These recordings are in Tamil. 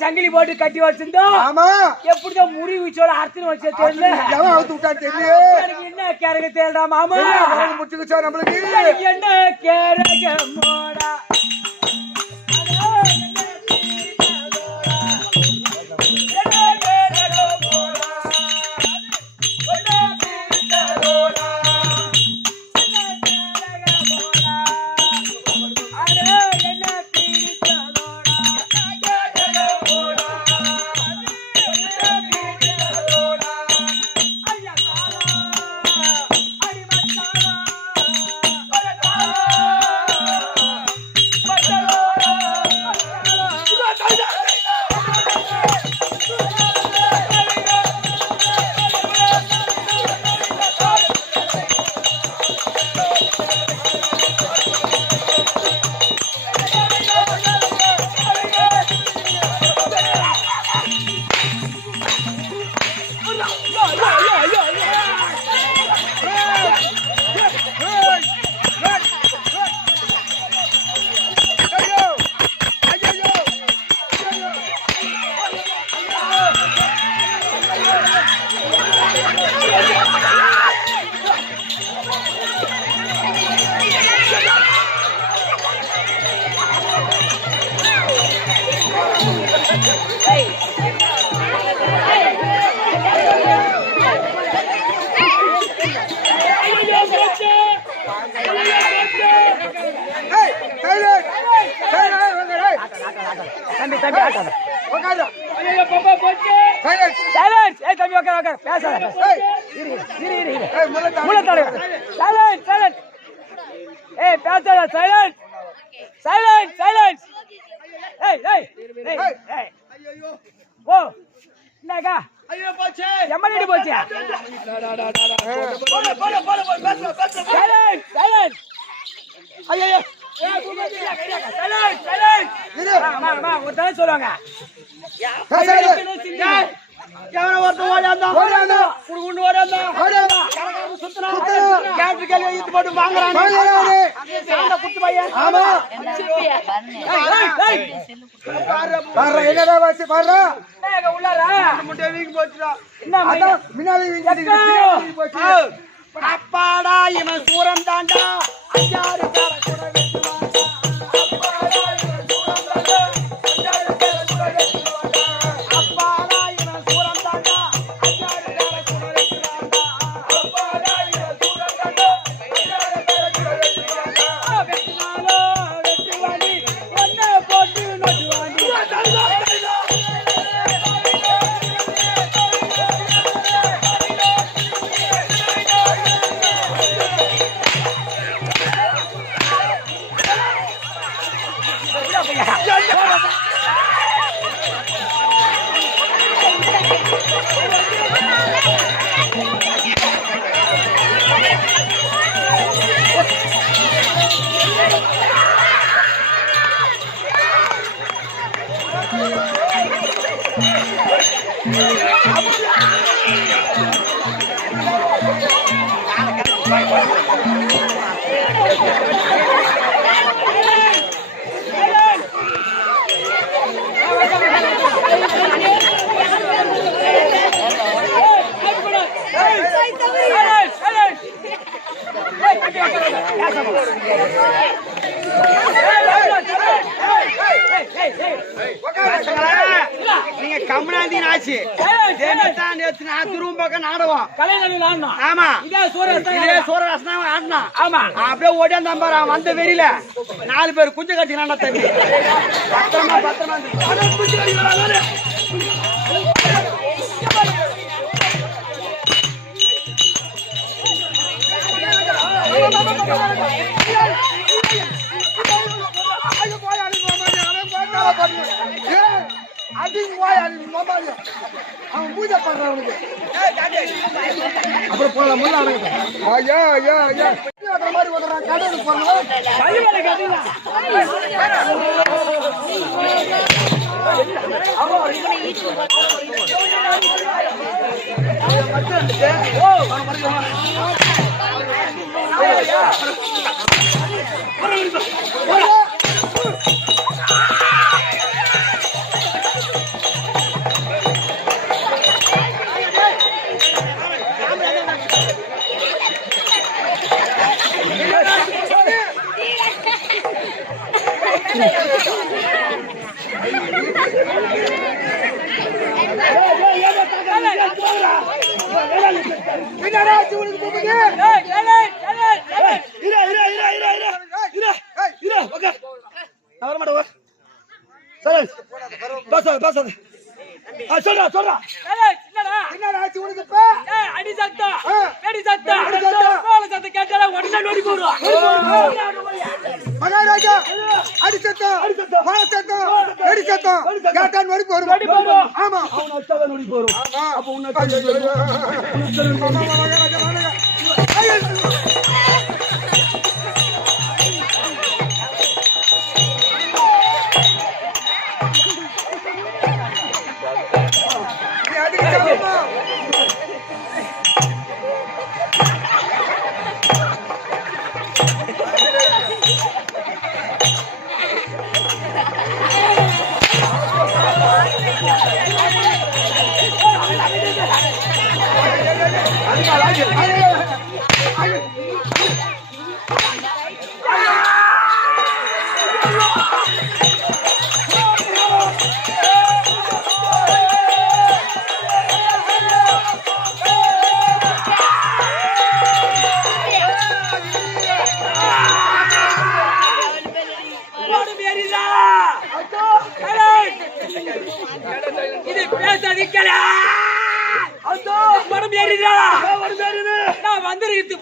சங்கிலி போட்டு கட்டி வச்சிருந்தோம். எப்படிதான் முறி வச்சோட அர்த்தம் வச்சு தெரியல. என்ன கேரக தேடா மாமா முடிச்சுச்சா நம்மளுக்கு என்ன கேரக மோடா சொல்லுவாங்க அப்பாடா இவன் சூரம் தாண்டா அஞ்சாறு நீங்க கம்முனாந்தீங்க ஆச்சு திரும்ப பக்கம் நாடகம் ஆமா இதே சூரராசனா ஆடினா ஆமா அப்படியே ஓடியாந்து பாரு வந்த வெறியில 4 பேர் குஞ்சு கட்டினா தண்ணி பத்திரமா பத்திரமா அப்புறம் போலாம் முன்ன மாதிரி மகாராஜா அடி சத்தம் மழை சத்தம் வெடி சத்தம் கேட்டான் நொடி போறோம் ஆமா அவன் அச்சாதான் நொடி போறோம் அப்ப உன்னை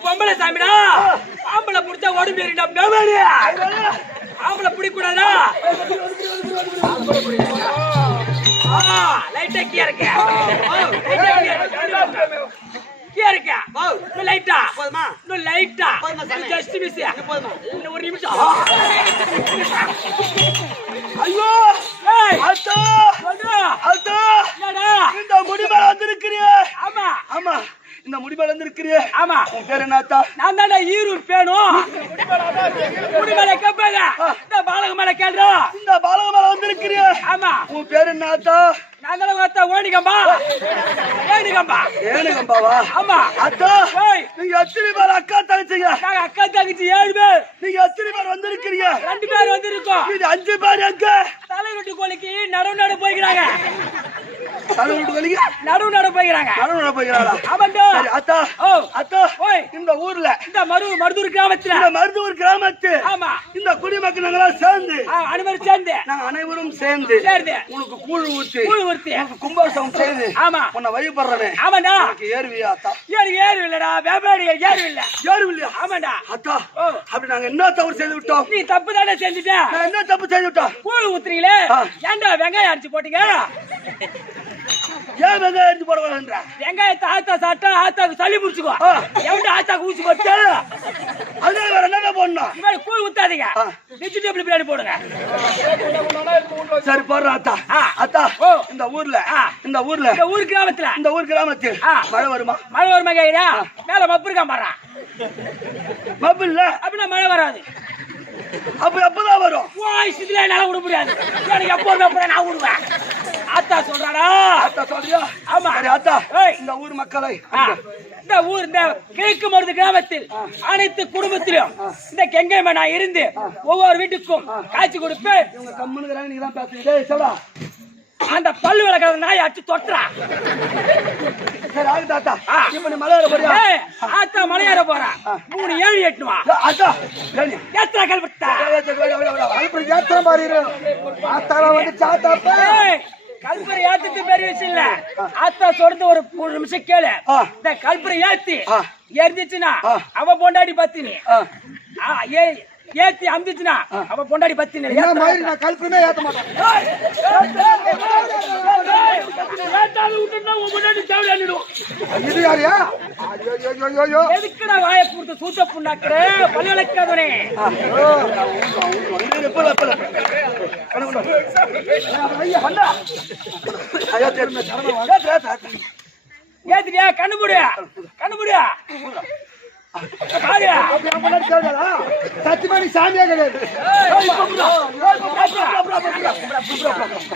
பொம்பளை சாமிடா ஆம்பளை புடிச்சா ஓடி போயிருந்தா மேமாரி ஆம்பளை பிடிக்கூடாதா லைட்டா கீழே இருக்க லைட்டா இன்னும் லைட்டா ஜஸ்ட் மிஸ் இன்னும் ஒரு நிமிஷம் ஐயோ அத்தா அத்தா இந்த முடிமேல வந்திருக்கிறியே ஆமா ஆமா இந்த முடிமேல வந்திருக்கிறியே ஆமா உன் பேர் என்ன அத்தா நான் தான்டா ஈரூர் பேணும் முடிமேல கேட்பாங்க இந்த பாலக மேல கேள்றா இந்த பாலக மேல வந்திருக்கிறியே ஆமா உன் பேர் என்ன அத்தா நான் தான் அத்தா ஓடிகம்பா ஏனுகம்பாவா ஆமா அத்தா நீங்க எத்தனை பேர் அக்கா தங்கச்சிங்க நாங்க அக்கா தங்கச்சி 7 பேர் நீங்க எத்தனை பேர் வந்திருக்கீங்க 2 பேர் வந்திருக்கோம் இது 5 பேர் எங்க தலைவட்டி கோழிக்கு நடு போய்க்கிறாங்க தலைவட்டி கோழிக்கு நடு போய்க்கிறாங்க ஆமாண்டா சரி அத்தா அத்தா இந்த ஊர்ல இந்த மருதூர் கிராமத்துல ஆமா இந்த குடிமக்கள் நாங்க சேர்ந்து அனைவரும் சேர்ந்து உனக்கு கூழ் ஊத்தி கும்பாசம் செய்து ஆமா உன்னை வழிபடுறனே ஆமாண்டா உனக்கு ஏறுவியா அத்தா ஏறு இல்லடா வேபாடிகள் ஏறு இல்ல ஆமாண்டா அத்தா அப்படி நாங்க என்ன தவறு செய்து விட்டோம் நீ தப்பு தானே செஞ்சுட்ட நான் என்ன தப்பு செய்து விட்டோம் கூழ் ஊத்துறீங்களே ஏன்டா வெங்காயம் அரைச்சு போட்டீங்க ஏன் வெங்காயம் அரைச்சு போடுவாங்கன்ற வெங்காயத்தை ஆத்தா சாப்பிட்டா ஆத்தாக்கு சளி பிடிச்சுக்கோ எவன்டா ஆத்தாக்கு ஊசி போட்டு அதே வேற என்ன போடணும் இந்த மாதிரி கூழ் ஊத்தாதீங்க வெஜிடபிள் பிரியாணி போடுங்க சரி போடுற அத்தா அத்தா இந்த ஊர் கிராமத்துல மழை வருமா கேக்குறியா மேல மப்பு இருக்கான் பாரு மப்பு இல்ல அப்படின்னா மழை வராது. அப்ப எப்பதான் வரும்? இதுல என்னால விட முடியாது. எனக்கு எப்போதுமே அப்புறம் நான் விடுவேன். ஆத்தா சொல்றாடா. ஆத்தா சொல்றியா? ஆமா. சரி ஆத்தா, இந்த ஊர் மக்களை இந்த ஊர் இந்த கிழக்கு மருது கிராமத்தில் அனைத்து குடும்பத்திலும் இந்த கெங்கைமை நான் இருந்து ஒவ்வொரு வீட்டுக்கும் காய்ச்சி கொடுப்பேன். இவங்க கம்முனுக்குறாங்க, நீங்க தான் பேசுறீங்க. சொல்றா அந்த பல்லு விளக்காத நாயை அடிச்சு தொட்டுறா. சரி ஆகுது ஆத்தா. இப்ப நீ மலையேற போறியா? ஆத்தா மலையேற போறா. 3 7 8 ஆத்தா எத்தனை கல்பத்தா ஏத்தனை மாதிரி ஆத்தால வந்து சாத்தாப்ப கல்பரை ஏத்துட்டு பெரிய விஷயம் இல்ல. ஆத்தா சொல்றது ஒரு நிமிஷம் கேளு. இந்த கல்பரை ஏத்தி எரிஞ்சிச்சுன்னா அவ பொண்டாடி பத்தினி, ஏத்தி அமிச்சுனா அவ பொண்டாடி பத்தினி. நான் கல்பனை ஏத்த மாட்டேன். இது யாரியா? எதுக்குடா வாய கொடுத்து சூத்த புண்ணாக்குற பல்லு விளக்காதவனே? ஏத்துட்டியா? கண்ணுபுடியா கண்ணுபுடியா சத்துமணி சாமியா கிடையாது.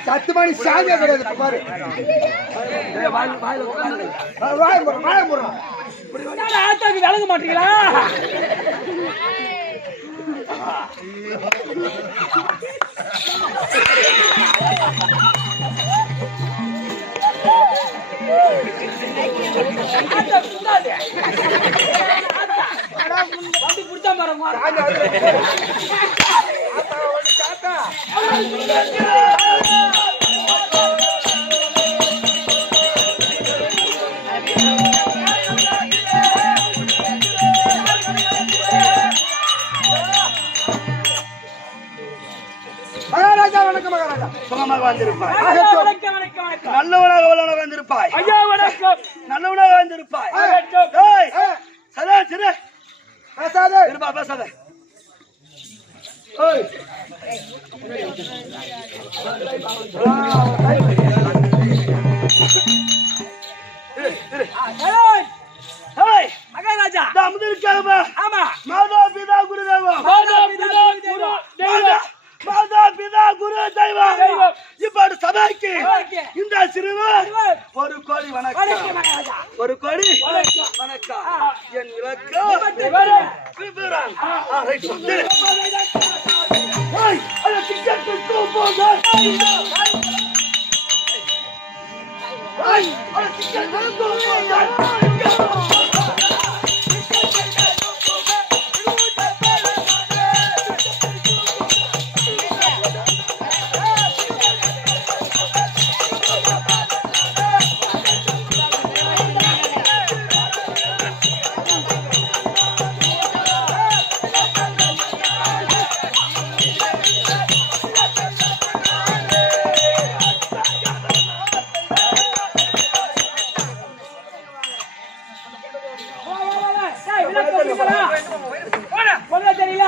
சத்துமணி சாமியா கிடையாது. பாரு ஆத்தாக்கு விளங்க மாட்டீங்களா? புடிச்சா மரம் மகாராஜா வணக்கம். மகாராஜா சுகமாக வந்திருப்பாய். நல்லவனாக வந்திருப்பாய். ஐயா வணக்கம். நல்லவனாக வந்திருப்பாய். சதா சரி பேசாதே இருப்பா பேசாதே. மகாராஜா அமுதிருக்காக. ஆமா. மாதா பிதா குரு தெய்வம். மாதா பிதா குரு தெய்வம். இப்ப சபைக்கு இந்த சிறுவர் 1 கோடி வணக்கம். 1 கோடி வணக்கம். என் விளக்கம் விவரம். தெரியல.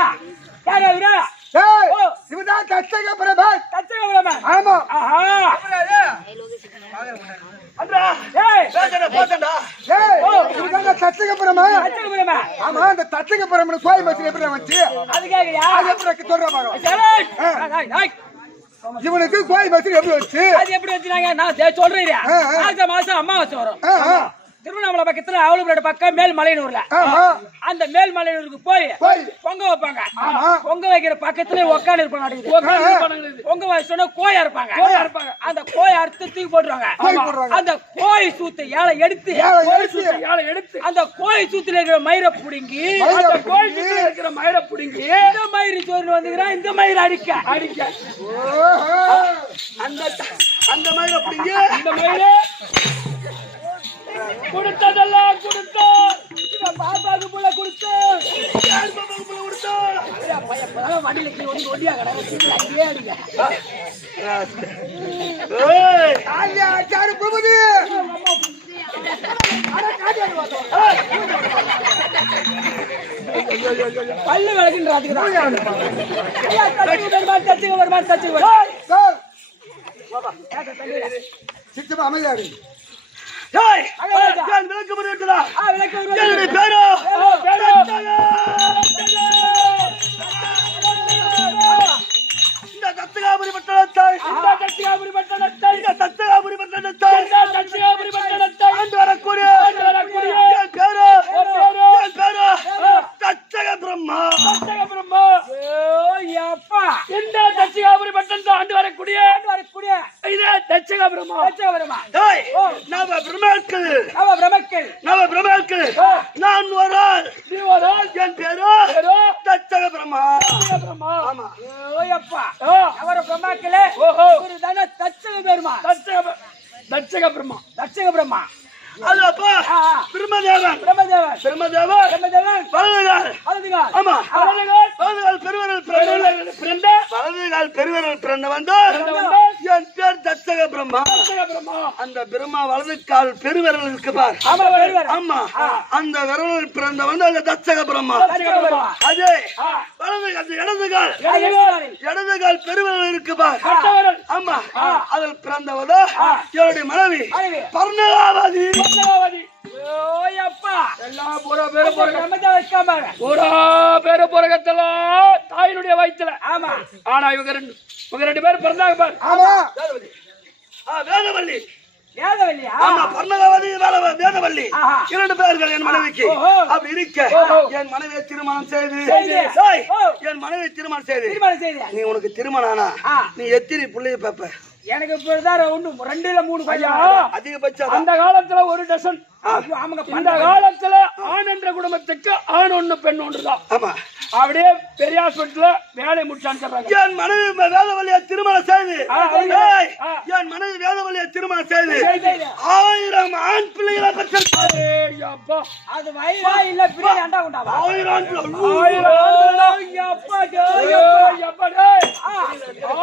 இவதான் தச்சக பிரபன். தச்சக பிரபன். ஆமா. ஆமா. அந்த தச்சக பிரமன் கோயில் மசில் எப்படி வச்சு இவனுக்கு கோயில் மசில் எப்படி வச்சு அது எப்படி வச்சுனாங்க? நான் சொல்றேன். மாசம் அம்மாவாசை வரும். திருவண்ணாமலை பக்கத்துல அவளுடைய பக்கம் மேல்மலையனூர்ல அந்த மேல்மலையனூருக்கு போய் பொங்க வைப்பாங்க. பொங்க வைக்கிற பக்கத்துல உட்காந்து இருப்பாங்க. பொங்க வச்சோன்னா கோயா இருப்பாங்க. அந்த கோயை அறுத்து தூக்கி போட்டுருவாங்க. அந்த கோயை சூத்து ஏழை எடுத்து அந்த கோயை சூத்துல இருக்கிற மயிரை புடுங்கி இருக்கிற மயிரை புடுங்கி இந்த மயிறு சோறு வந்துக்கிறான். இந்த மயிரை அடிக்க அந்த மயிரை புடுங்கி இந்த மயிரை கொடுத்ததெல்லாம் கொடுத்தோம். பாப்பாக்கு புள்ள கொடுத்தோம். வண்டியில ஒண்டியா கடை அங்கேயே இருங்க. பல்லு விளக்குன்றதுக்கு அமைதியாரு ஏய், அகராஜா. என் விளக்கு முடிவிட்டதா? விளக்கு வருவது. என்னுடைய பேரோ இந்த தத்தகாபுரி பட்டணத்தை ஆண்டு வரக்கூடிய என் பேரோ தச்சக பிரம்மா. ஏய், நவ பிரம்மாக்கள் நான் ஒரு ஆள். என் பேரோ தச்சக பிரம்மா. ஆமா. தட்சக பிரம்மா அது அப்பா பிரம்மதேவன் வலதுகால். ஆமா, வலதுகால் பெருவிரல் பிறந்த வந்து என் பேர் தச்சக பிரம்மா. அந்த பிரம்மா வலதுகால் பெருவிரல் இருக்கு பார். ஆமா, அந்த விரல் பிறந்த வந்து அந்த தச்சக பிரம்மா. அதே வலது அந்த இடதுகால் பெருவிரல் இருக்கு பார். ஆமா, அதில் பிறந்தவதோ என்னுடைய மனைவி பர்ணகாவதி. தாயினுடைய வயிற்றுல. ஆமா, ஆனா இவங்க ரெண்டு பேரும் பிறந்தாங்க பாரு. வேதவள்ளி. வேதவல்லியா? ஆமா, பர்ணகாவதி வேதவள்ளி இரண்டு பேர்கள் என் மனைவிக்கு. அப்படி இருக்க என் மனைவியை திருமணம் செய்து என் மனைவியை திருமணம் செய்து நீ உனக்கு திருமணம் ஆனா நீ எத்திரி பிள்ளைய பாப்ப? எனக்கு இப்பதான் 2 இல்ல 3 பையன் அதிகபட்சம். அந்த காலத்துல ஒரு டசன். இந்த காலத்துல ஆண் என்ற குடும்பத்துக்கு ஆண் 1 பெண் 1 தான். ஆமா, அப்படியே பெரிய ஹாஸ்பிட்டல்ல வேலையை முடிச்சான்னு என் மனைவி வேதவல்லியை திருமணம் செய்து என் மனைவி வேதவல்லியை திருமணம் செய்து 1000 ஆண் பிள்ளைகளை பெற்றார். அது வயிறா இல்ல பிள்ளை அண்டா கொண்டாவா? 1000 ஆண் பிள்ளை.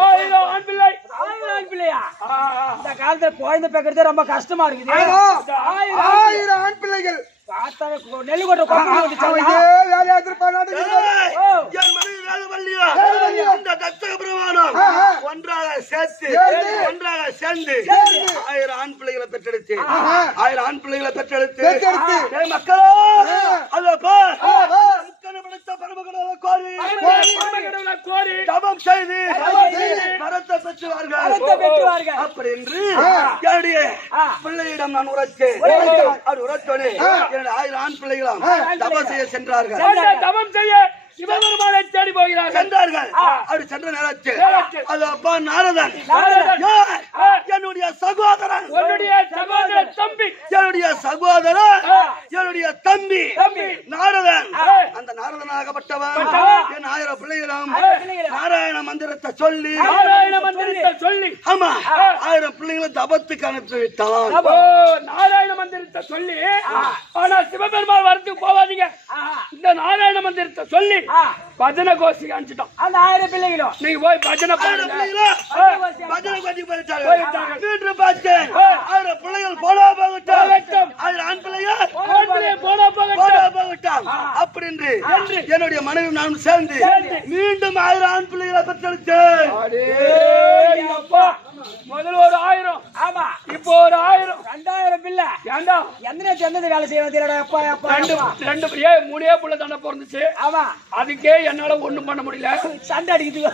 1000 ஆண் பிள்ளை. பிள்ளையா? இந்த காலத்துல குழந்தை பெக்கிறது ரொம்ப கஷ்டமா இருக்குது. 1000 ஆண் பிள்ளைகள் நெல்லு கொட்ட என் மனைவி வேதவல்லியா இந்த தச்சக பிரமாணம் ஒன்றாக சேர்ந்து 1000 ஆண் பிள்ளைகளை பெற்றெடுத்து 1000 ஆண் பிள்ளைகளை பெற்றெடுத்து மக்களோ அதப்பா பரமகடவுளை கோரி தபம் செய்து மரத்தை பெற்றுவார்கள். அப்படி என்று என்னுடைய பிள்ளையிடம் நான் உரைத்தேன். அது உரைத்தோனே 1000 ஆண் பிள்ளைகளும் தபம் செய்ய சென்றார்கள். தபம் செய்ய சிவபெருமானை தேடி போகிறார்கள். சென்றார்கள். அப்படி சென்ற நேரத்தில் அது அப்பா நாரதன் என்னுடைய சகோதரன் தம்பி என்னுடைய சகோதரன் என்னுடைய தம்பி நாரதன். அந்த நாரதனாகப்பட்டவன் என் 1000 பிள்ளைகளும் நாராயண மந்திரத்தை சொல்லி ஆமா 1000 பிள்ளைகளும் தபத்துக்கு அனுப்பிவிட்டான். நாராயண மந்திரத்தை சொல்லி. ஆனா சிவபெருமான் வரத்துக்கு போவாதீங்க. இந்த நாராயண மந்திரத்தை சொல்லி பஜனை கோஷிக்கு அனுப்பிச்சிட்டோம். அந்த 1000 பிள்ளைகளும் நீங்க போய் பஜனை பஜனை கோஷிக்கு போயிட்டாங்க. வீட்டு பார்த்தேன் 1000 பிள்ளைகள் போனா போகட்டும் 1000 ஆண் பிள்ளைகள் போனா போகட்டும் அப்படின்னு என்னுடைய மனைவி நான் சேர்ந்து மீண்டும் 1000 ஆண் பிள்ளைகளை பெற்றெடுத்தேன். முதல்ல ஒரு 1000. ஆமா, இப்போ ஒரு 1000 2000 பிள்ளை. ஏண்டா எந்த வேலை செய்யணும் தெரியல. அப்பா ரெண்டு 3 புள்ள தானே பிறந்துச்சு. ஆமா, அதுக்கே என்னால ஒண்ணும் பண்ண முடியல. சண்டை அடிக்குது.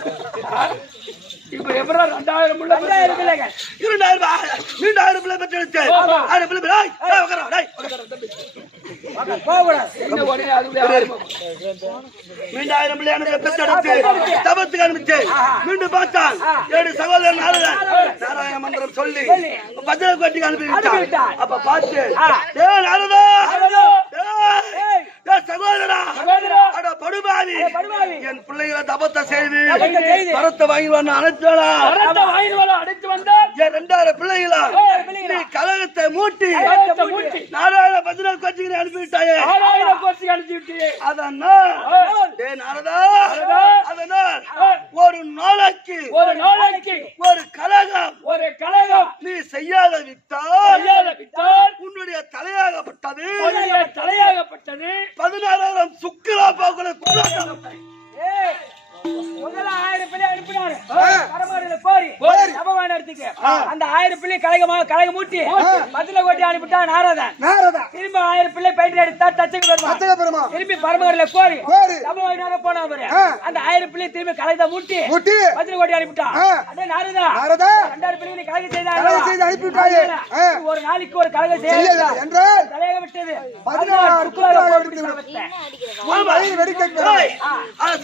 இப்ப எப்படா 2000 புள்ள 2000 பிள்ளைங்க 2000 பிள்ளை பெற்றெடுத்தேன். 1000 பிள்ளை மீண்டும் 1000 பிள்ளையானதை பெற்றெடுத்து தபத்துக்கு அனுப்பிச்சு மீண்டும் பார்த்தான் என்னுடைய சகோதரன் நாராயண மந்திரம் சொல்லி பஜனை கோட்டிக்கு அனுப்பிவிட்டான். அப்ப பார்த்து நாரதா சகோதரா படுபாவி என் பிள்ளைகளை தபத்தை செய்து பரத்தை வாங்கி அழைத்து வந்தா என் 2000 பிள்ளைகளா கழகத்தை மூட்டி நாராயண பஜனை கோச்சிக்கு அனுப்பிவிட்டாயே. அதனால் ஒரு நாளைக்கு ஒரு கழகம் நீ செய்யாத விட்டால் உன்னுடைய தலையாகப்பட்டது 16000 சுக்கிலா பாக்களை முதல்ல 1000 பிள்ளை அனுப்பினாரு பரமாரில போரி ஜபவான இடத்துக்கு அந்த 1000 பிள்ளை கலக மூட்டி மதுல கொட்டி அனுப்பிட்டா நாரதன் திரும்பி 1000 பிள்ளை பயிர் எடுத்தா தச்சக பெருமா திரும்பி பரமாரில போரி ஜபவான போனா பாரு அந்த 1000 பிள்ளை திரும்பி கலக மூட்டி மதுல கொட்டி அனுப்பிட்டான் அதே நாரதா 2000 பிள்ளை கலக செய்து அனுப்பிட்டாயே ஒரு நாளைக்கு ஒரு கலக செய்யல என்றால் தலைய விட்டது 16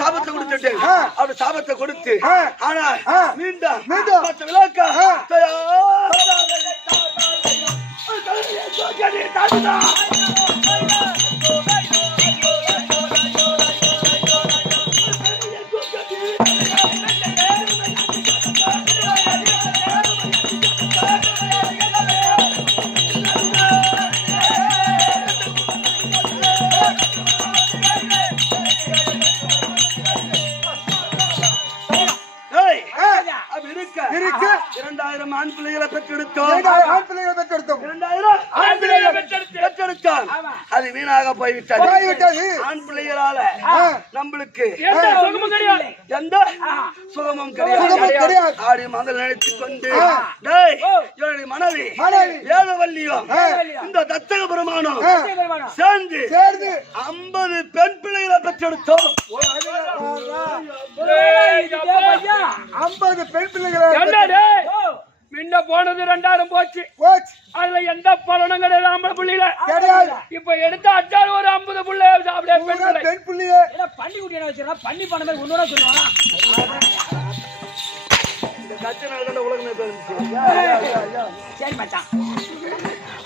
சாபத்தை கொடுத்துட்டு அவர் சாபத்தை கொடுத்து ஆனா மீண்டும் விளக்க இருக்க 2000 ஆண் பிள்ளைகளை பெற்றெடுத்தோம் 2000 ஆண் பிள்ளைகளை பெற்றெடுத்தான் அது வீணாக போய்விட்டது ஆண் பிள்ளைகளால நம்மளுக்கு எந்த சுகமும் கிடையாது ஆடி மகள் நினைத்துக் கொண்டு என்னுடைய மனைவி வேதவல்லியும் இந்த தத்தக பெருமானும் சேர்ந்து 50 பெண் பிள்ளைகளை பெற்றெடுத்தோம் 50 பெண் பிள்ளைகளை முன்ன போனது 2000 போச்சு அதுல எந்த பலனும் கிடையாது 50 புள்ளியில இப்ப எடுத்த அச்சாறு ஒரு 50 புள்ளை அப்படியே பெண் புள்ளியே பண்ணி குட்டியா வச்சிருக்கா பண்ணி பண்ண மாதிரி ஒன்னோட சொல்லுவாங்க சரி மச்சான்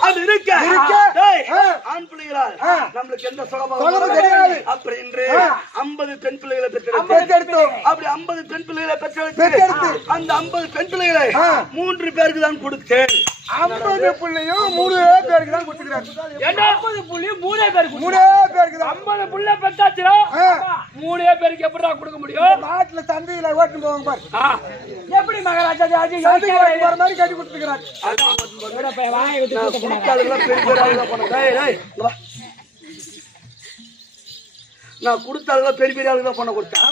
அது இருக்க ஆண் பிள்ளைகளால் நம்மளுக்கு எந்த சுகமும் கிடையாது அப்படி என்று 50 பெண் பிள்ளைகளை பெற்றெடுத்தோம் அப்படி 50 பெண் பிள்ளைகளை பெற்றெடுத்து அந்த 50 பெண் பிள்ளைகளை 3 பேருக்கு தான் கொடுத்தேன் 50 புள்ளையும் 3 பேருக்கு தான் கொடுத்துக்கிறார் 50 புள்ளையும் 3 பேருக்கு தான் 50 புள்ளை பெற்றாச்சுனா 3 பேருக்கு எப்படிடா கொடுக்க முடியும் நாட்டுல சந்தையில ஓட்டு போவாங்க பாரு எப்படி மகாராஜா ஜாஜி வர மாதிரி கட்டி கொடுத்துக்கிறார் வாயை விட்டு நான் கொடுத்தால பெரிய பெரிய ஆளுங்க பண்ண கொடுத்தேன்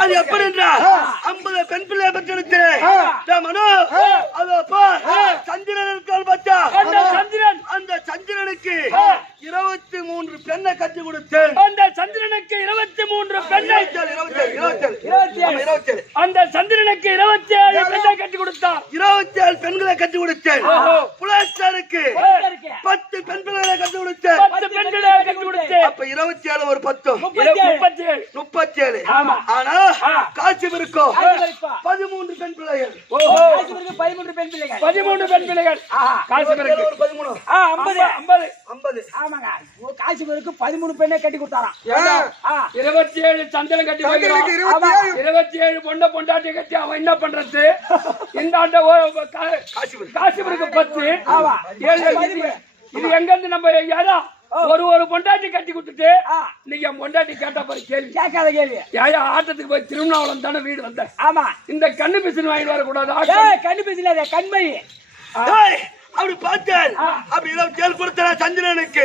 அது எப்படி என்றால் 50 பெண் பிள்ளையை பெற்றெடுத்தேன் சந்திரன் இருக்கால் பச்சா அந்த சந்திரனுக்கு 23 பெண்ணை கட்டி கொடுத்தேன் அந்த சந்திரனுக்கு 23 பெண்ணை அந்த சந்திரனுக்கு 27 பெண்ணை கட்டி கொடுத்தான் 27 பெண்களை கட்டி கொடுத்தேன் புலஸ்டருக்கு 10 பெண் பிள்ளைகளை கட்டி கொடுத்தேன் 10 பெண்களை கட்டி கொடுத்தேன் அப்ப 27 ஒரு 10 37 ஆனா காசிபிற்கோ 13 பெண் பிள்ளைகள் 13 பெண் பிள்ளைகள் 13 பெண் பிள்ளைகள் காசிபிற்கு 13 50 ஆமாங்க காசிபிற்கு 13 பெண்ணை கட்டி கொடுத்தாராம் 27 சந்திரன் கட்டி வைக்கிறான் 27 பொண்டாட்டி கட்டி அவன் என்ன பண்றது இந்த ஆண்ட காசிபிற்கு 10 ஆமா இது எங்க இருந்து நம்ம யாரா ஒரு பொண்டாட்டி கட்டி கொடுத்துட்டு நீங்க பொண்டாட்டி கேட்டா பாரு கேள்வி கேட்காத கேள்வி யாரா ஆட்டத்துக்கு போய் திருவண்ணாமலம் தானே வீடு வந்த ஆமா இந்த கண்ணு பிசின் வாங்கிட்டு வரக்கூடாது கண்ணு பிசின் கண்மை அப்படி பார்த்தேன் அப்படி 27 கொடுத்த சந்திரனுக்கு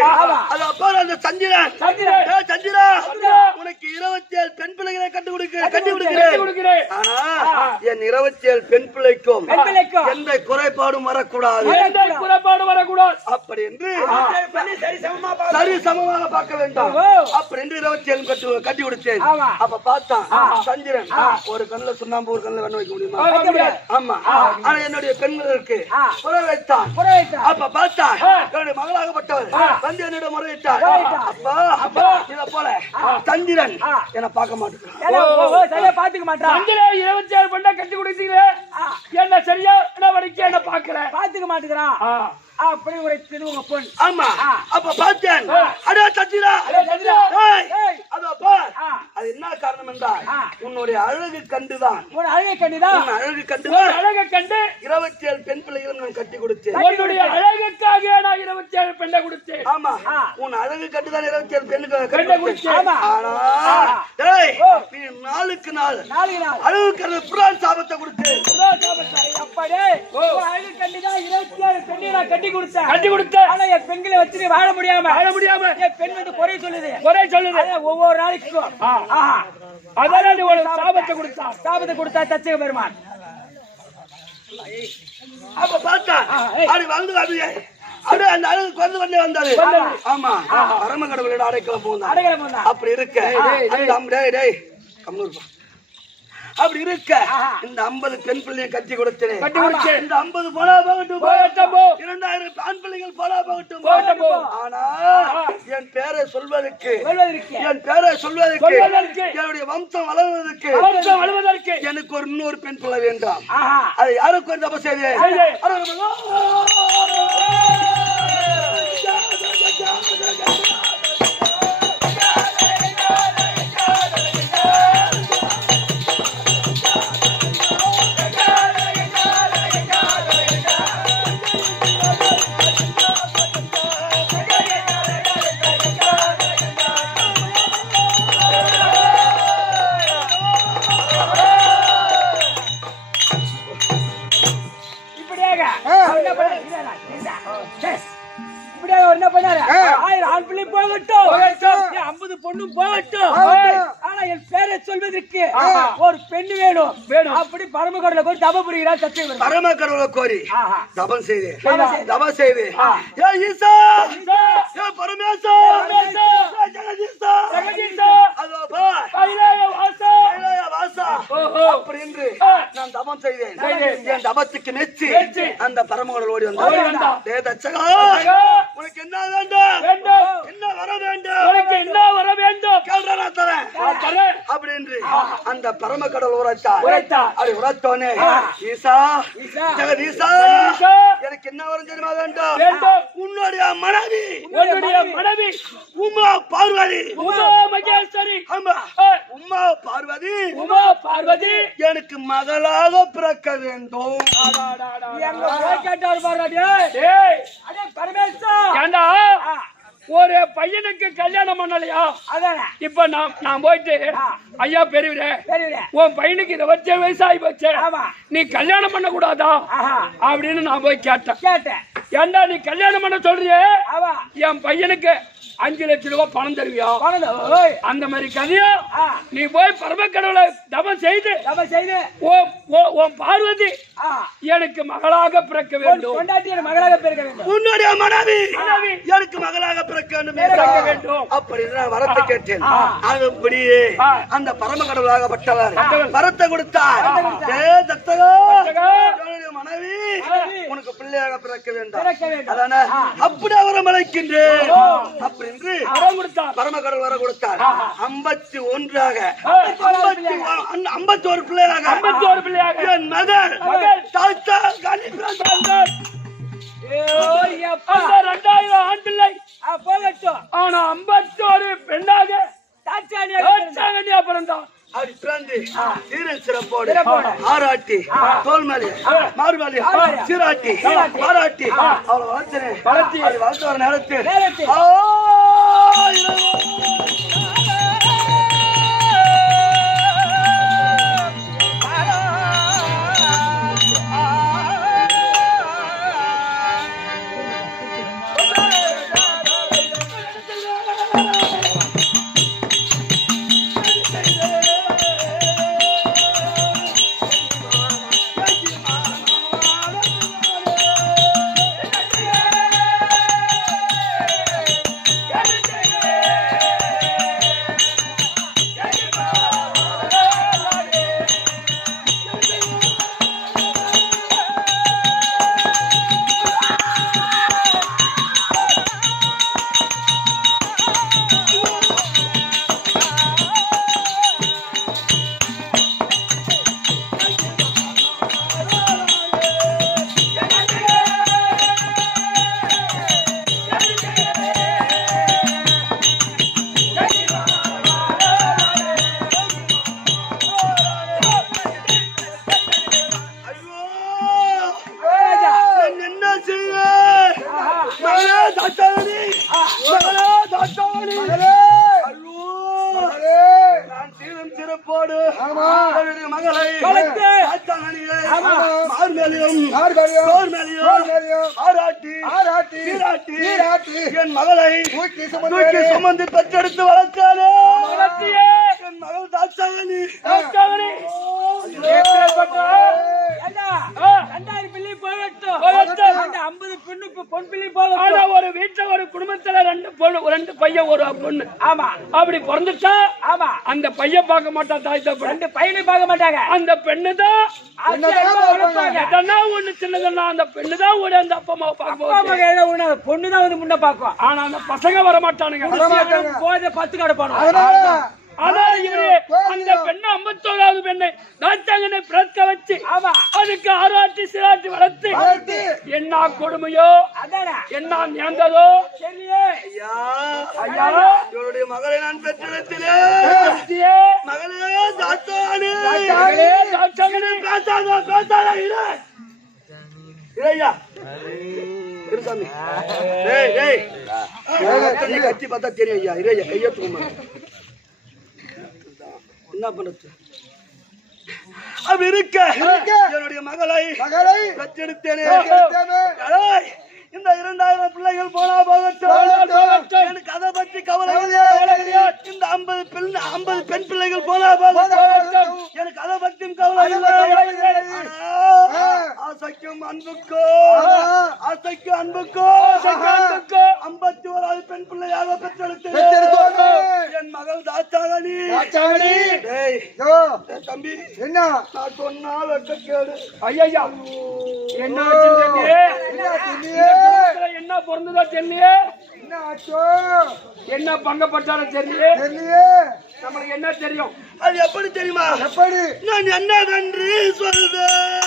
அது அப்பா அந்த சந்திரன் சந்திரா உனக்கு 27 பெண் பிள்ளைகளை கட்டி கொடுக்கிறேன் ஆனா என் 27 பெண் பிள்ளைக்கும் எந்த குறைபாடும் வரக்கூடாது அப்படி என்று சரி சமமாக பார்க்க வேண்டாம் அப்படி என்று 27 கட்டி கொடுத்தேன் அப்ப பார்த்தான் சந்திரன் ஒரு கண்ணுல சுண்ணாம்பு ஒரு கண்ணுல வெண்ண வைக்க முடியுமா ஆமா ஆனா என்னுடைய பெண்களுக்கு குறை வைத்தான் அப்ப பார்த்தா என்னுடைய மகளாகப்பட்டவர் வந்து என்னிடம் முறையிட்டார் அப்பா இத போல சந்திரன் என்ன பார்க்க மாட்டேன் சந்திரன் 27 பெண்ணை கட்டி கொடுத்தீங்க என்ன சரியா என்ன பாக்குற பாத்துக்க மாட்டேங்கிறான் அப்படி ஒரு திருவங்க பொன் ஆமா அப்ப பார்த்தேன் அடே சந்திரா அது என்ன காரணம் என்றால் உன்னுடைய அழகு கண்டுதான் அழகு கண்டு 27 பெண் பிள்ளைகளும் நான் கட்டி கொடுத்தேன் உன்னுடைய அழகுக்காக நான் 27 பெண்ணை கொடுத்தேன் ஆமா உன் அழகு கண்டுதான் 27 பெண்ணுக்கு கொடுத்தேன் ஆனா டேய் நீ நாளுக்கு நாள் அழகு கண்டு புராண சாபத்தை கொடுத்தேன் அப்படியே அழகு கண்டுதான் 27 என் பெண்ணை நான் கட்டி கொடுத்தேன். ஆனா என் பெண்களை வச்சு வாழ முடியாம என் பெண் வந்து குறை சொல்லுது. ஒவ்வொரு நாளைக்கும் அதனால நீ ஒரு சாபத்தை கொடுத்தா தச்சக பெருமான். அப்ப பார்த்தா அது வந்து அது அந்த அழகு கொண்டு வந்து வந்தது. ஆமா பரம கடவுளோட அடைக்கலம் போகுது. அப்படி இருக்க அப்படி இருக்க இந்த 50 பெண் பிள்ளையை கட்டி கொடுத்தேன். இந்த 50 போனா போகட்டும், 2000 ஆண் பிள்ளைகள் போனா போகட்டும். ஆனா என் பேரை சொல்வதற்கு என்னுடைய வம்சம் வளர்வதற்கு எனக்கு ஒரு இன்னொரு பெண் பிள்ளை வேண்டாம். அது யாருக்கு ஒரு தப செய்தி. என்ன பண்ணாரு? 1000 ஆண் பிள்ளை போகட்டும், 50 பொண்ணும் போகட்டும். ஆனா என் பேரை சொல்வதற்கு ஒரு பெண் வேணும். அப்படி பரமக்கடவுளை கோரி தபம் புரிகிறார் சத்தியவர். பரமக்கடவுளை கோரி தபம் செய்து ஏ ஈசா, ஏ பரமேசா, ஜெகதீசா, அதோ பா கைலாய வாசா அப்படி என்று நான் தபம் செய்தேன். என் தபத்துக்கு மெச்சி அந்த பரமக்கடவுள் ஓடி வந்தார். டேய் தச்சகா, உனக்கு என்ன வேண்டும்? என்ன வர வேண்டும்? உனக்கு என்ன வர வேண்டும்? கேள்றா தரேன் அப்படி என்று அந்த பரமக்கடவுள் உரைத்தார். அப்படி உரைத்தோனே ஈசா, ஜெகதீசா, எனக்கு என்ன வரம் தெரியுமா வேண்டும்? உன்னுடைய மனைவி உமா பார்வதி, மகேஸ்வரி, உமா பார்வதி எனக்கு மகளாக பிறக்க வேண்டும். ஒரு பையனுக்கு கல்யாணம் பண்ணலையா? இப்ப நான் போயிட்டு ஐயா பெரியவரே, உன் பையனுக்கு 27 வயசு ஆகி போச்சு, நீ கல்யாணம் பண்ண கூடாதா அப்படின்னு நான் போய் கேட்டேன். ஏண்டா நீ கல்யாணம் பண்ண சொல்றியே, என் பையனுக்கு 5 லட்சம் ரூபாய் பணம் தருவியா? அந்த மாதிரி கதையா? நீ போய் பரமக்கடவுளை தபம் செய்து உன் பார்வதி எனக்கு மகளாக பிறக்க வேண்டும். உன்னுடைய மனைவி எனக்கு மகளாக பிறக்க வேண்டும் அப்படி நான் வரத்தை கேட்டேன். அதுபடியே அந்த பரமக்கடவுளாகப்பட்டவர் வரத்தை கொடுத்தார். மனைவி உனக்கு பிள்ளையாக பிறக்க வேண்டும். அதான அப்படி அவரை அழைக்கின்றேன் அப்படி என்று பரமக்கடவுள் வர கொடுத்தார். 51 பிள்ளையாக என் மகள் தாத்தா காளிபிரான் 2000 ஆண் பிள்ளை போகட்டும். ஆனா 51 பெண்ணாக தாச்சானியா பிறந்தான். அப்படி பிறந்து சீரல் சிறப்போடு ஆராட்டி தோல்மலி மார்மலி சீராட்டி பாராட்டி அவளை வளர்த்து வர நேரத்தில் மகளை நீராட்டி என் மகளை தூக்கி சுமந்து பெற்றெடுத்து வளர்த்தானே என் மகள் தாட்சாயணி ஒரு வீட்டுல ஒரு குடும்பத்துல ரெண்டு பையன் ஒரு பொண்ணு. ஆமா, அப்படி பிறந்துட்டா ஆமா அந்த பையன் பார்க்க மாட்டான், தாய் தப்பு ரெண்டு பையனையும் பார்க்க மாட்டாங்க. அந்த பெண்ணு தான் ஒண்ணு சின்னதுன்னா அந்த பெண்ணு தான் ஒரு அந்த அப்பா அம்மாவை பார்க்க, பொண்ணுதான் வந்து முன்ன பார்க்கும். ஆனா அந்த பசங்க வர மாட்டானுங்க, போதை 10 கடப்பானு. ஆனால் இவரு அந்த பெண்ணை 51வது பெண்ணை நாட்டாங்கனை பிறக்க வச்சு அதுக்கு ஆராட்டி சிராட்டி வளர்த்து என்ன கொடுமையோ என்ன நேர்ந்ததோ இவருடைய மகளை நான் பெற்றெடுத்தே மகளே தாத்தானே கத்தி பார்த்தா தெரியும் ஐயா இறையா கையெழுத்து என்ன பண்றது அப்படி இருக்க என்னுடைய மகளை பெற்றெடுத்தேனே. இந்த 2000 பிள்ளைகள் போனா போகட்டும், எனக்கு அதை பற்றி கவலை. இந்த 50 பெண் பிள்ளைகள் போனா போகட்டும், எனக்கு அதை பற்றியும் கவலை இல்லை. ஆசைக்கும் அன்புக்கோ 51வது பெண் பிள்ளையாக பெற்றெடுத்தேன் என் மகள் தாச்சாகனி. தம்பி என்ன நான் சொன்னால் கேடு. ஐயா என்ன என்ன பொருந்ததோ தெரியலையே, என்ன பங்கப்பட்டாலும் தெரியலையே, நமக்கு என்ன தெரியும்? அது எப்படி தெரியுமா? எப்படி நான் என்னவென்று சொல்வேன்?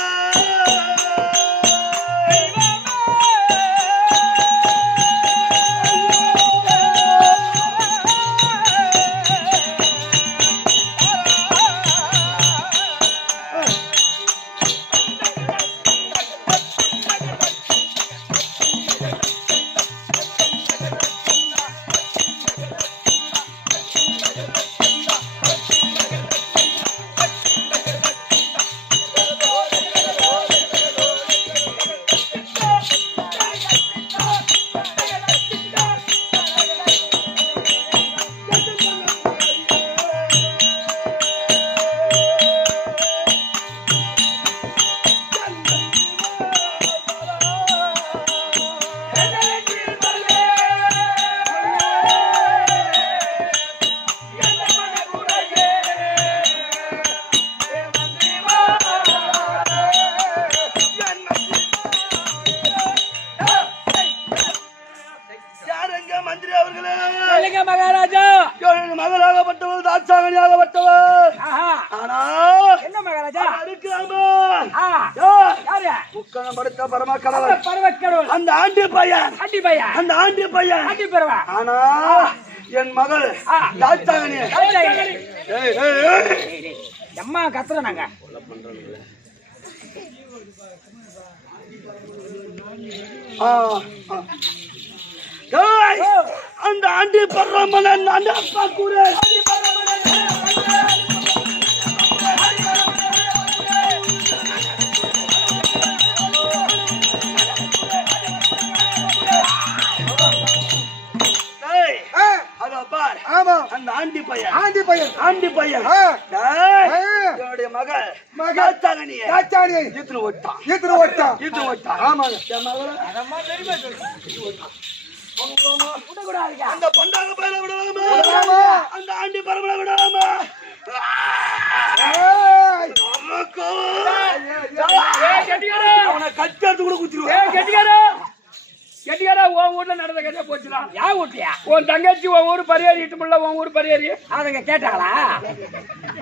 மகாராஜா மகளாகப்பட்டவர் தாட்சாகனியாகப்பட்டவர். ஆனா என்ன மகாராஜா முக்கணம் படுத்த பரம கடவுள் அந்த ஆண்டி பையன் ஆனா என் மகள் தாட்சாகனி. அம்மா கத்துறாங்க அந்த ஆண்டி பர்றமன் அந்த அப்பா கூட அந்த ஆண்டி பையன் என்னுடைய மகள் தாட்சாகனியை ஈத்துன ஓட்டான். ஆமாங்க அந்த பண்டாக பயில விடாம அந்த ஆண்டி பரமல விடாம அவனை கட்டத்து கூட குத்திடுவான். கெட்டிக்காரா உன் ஊர்ல நடந்த கதையா போச்சுலாம். யா ஊட்டியா உன் தங்கச்சி உன் ஊர் பரியாரிட்டு முள்ள உன் ஊர் பரியாரி அவங்க கேட்டாங்களா?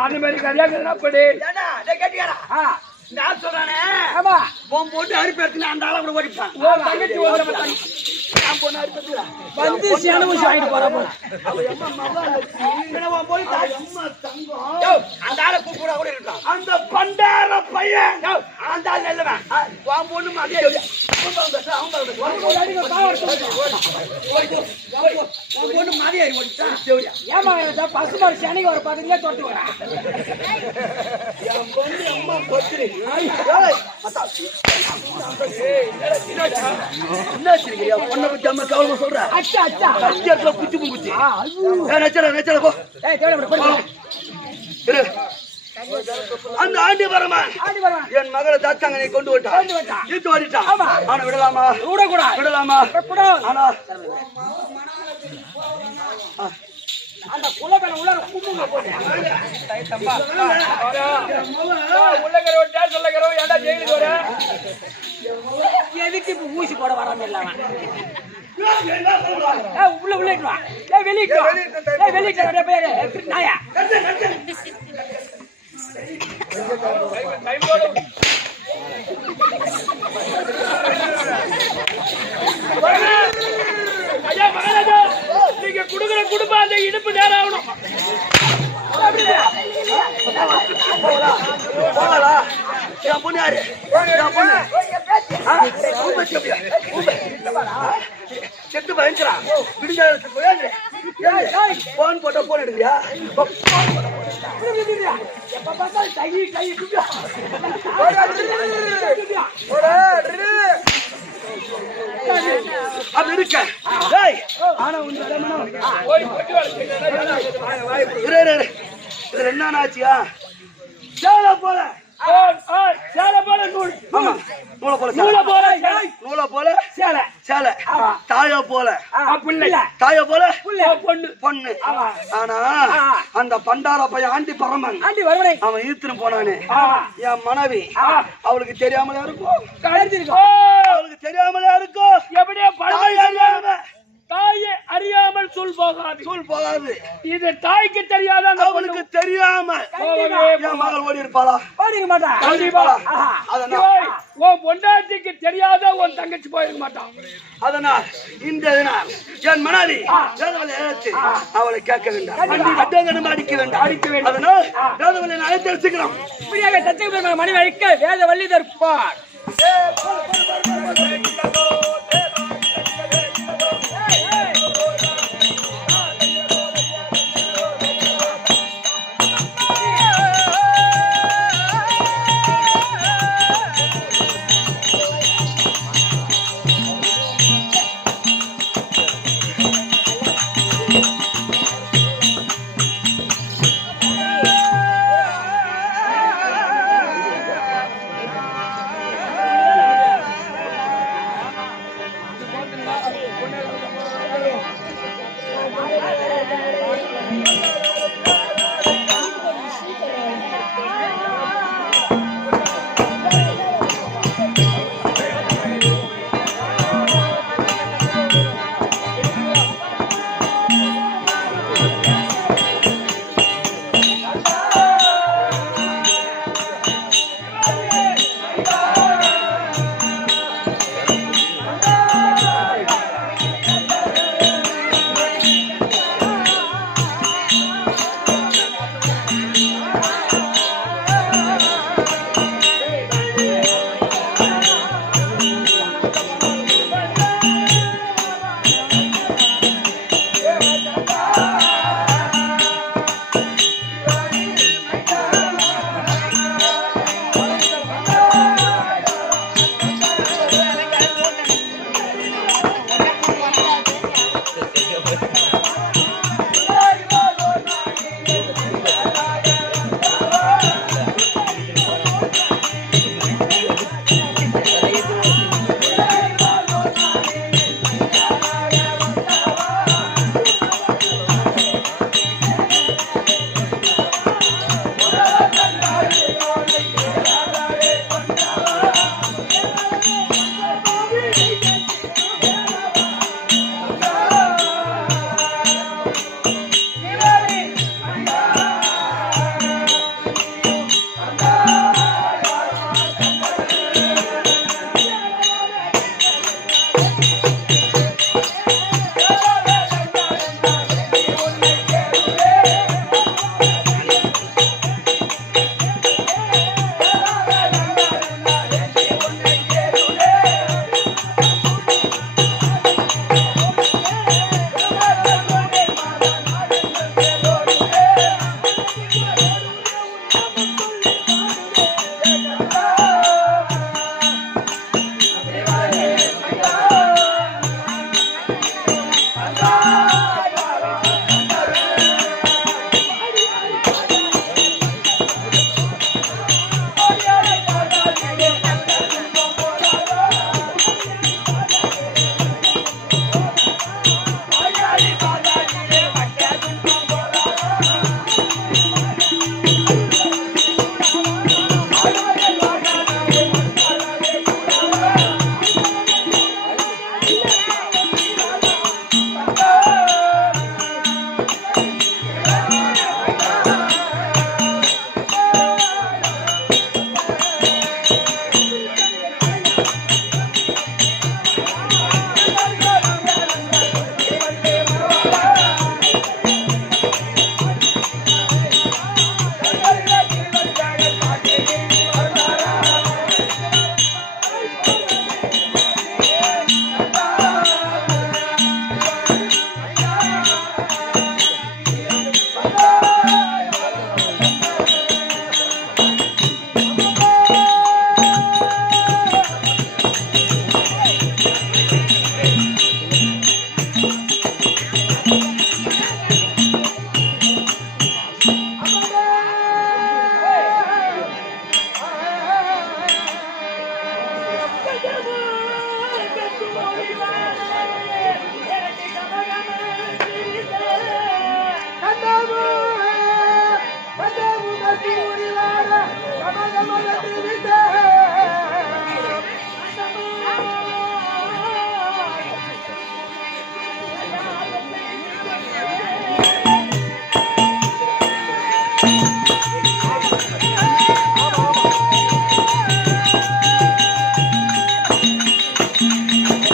அந்த மாதிரி கதையா படி கெட்டிக்காரா நான் சொல்றானே. ஆமா உன் போட்டு அரிப்பேர்த்து அந்த ஆளை கூட ஓடிப்பான். உன் தங்கச்சி பொண்ணு அரிப்பேர்த்து வந்து சேனவு வாங்கிட்டு போறான். அந்த ஆளை கூப்பிட கூட இருக்கான். அந்த பண்டார பையன் அந்த ஆள் நல்லவன். உன் பொண்ணு மாதிரியே பொண்ணு மாதிரியே ஓடிட்டான். ஏமா பசுமாரி சனிக்கு ஒரு 10 கிலோ தொட்டு வரா என் பொண்ணு அம்மா பத்திரி என்ன சரியா பொண்ணை பத்தி அம்மா கவலைமா சொல்ற அச்சா அச்சா அச்சா குச்சி குச்சி நச்சல போ அந்த ஆண்டி வரமான் என் மகளை தாத்தாங்க கொண்டு விட்டான் இழுத்து வாடிட்டான் ஆனா விடலாமா விடலாமா ஆனா அந்த குலபல உள்ள கும்புங்க போடு உள்ளங்கற ஓட்டா சொல்லங்கற ஏண்டா ஜெயிலுக்கு வர எதுக்கு இப்ப ஊசி போட வராம இல்லவன் உள்ள வா வெளியிட்டு வா பேரு நாயா ஐயா மகாராஜா நீங்க குடுக்குற குடும்பம் அந்த இடுப்பு நேரம் ஆகணும் செத்து பயங்கரம் போன் போட்ட போன் எடுக்கியா எப்ப பார்த்தாலும் கை அப்படி இருக்க ஆனா இதுல என்ன ஆச்சியா சேலை போல நூல் ஆமா நூலை போல சேலை தாய போல தாய போல பொண்ணு ஆனா அந்த பண்டார பையன் ஆண்டி பரமன் அவன் ஈத்துன்னு போனானே என் மனைவி அவளுக்கு தெரியாமலே இருக்கும் அவளுக்கு தெரியாமலே இருக்கும் எப்படியே தாயை அறியாமல் சொல் போகாது இது தாய்க்கு தெரியாத அவளுக்கு தெரியாம என் மகள் ஓடி இருப்பாளா ஓடிக்க மாட்டான் கண்டிப்பா உன் பொண்டாட்டிக்கு தெரியாத உன் தங்கச்சி போயிருக்க மாட்டான் அதனால் இந்த என் மனைவி அவளை கேட்க வேண்டாம் அடிக்க வேண்டாம் அதனால் வேதவலை அழைத்து வச்சுக்கிறோம் இப்படியாக சத்திய மணி வைக்க வேத வள்ளி தற்பார்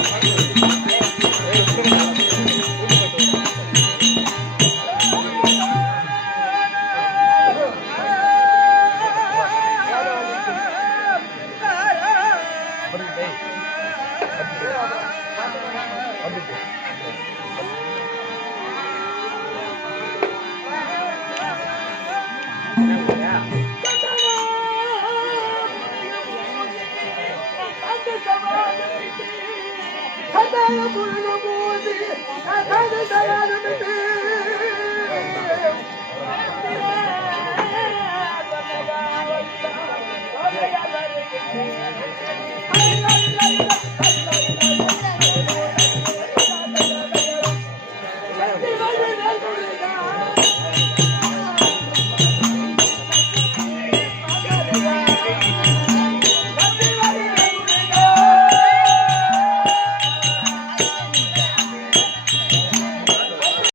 Thank you.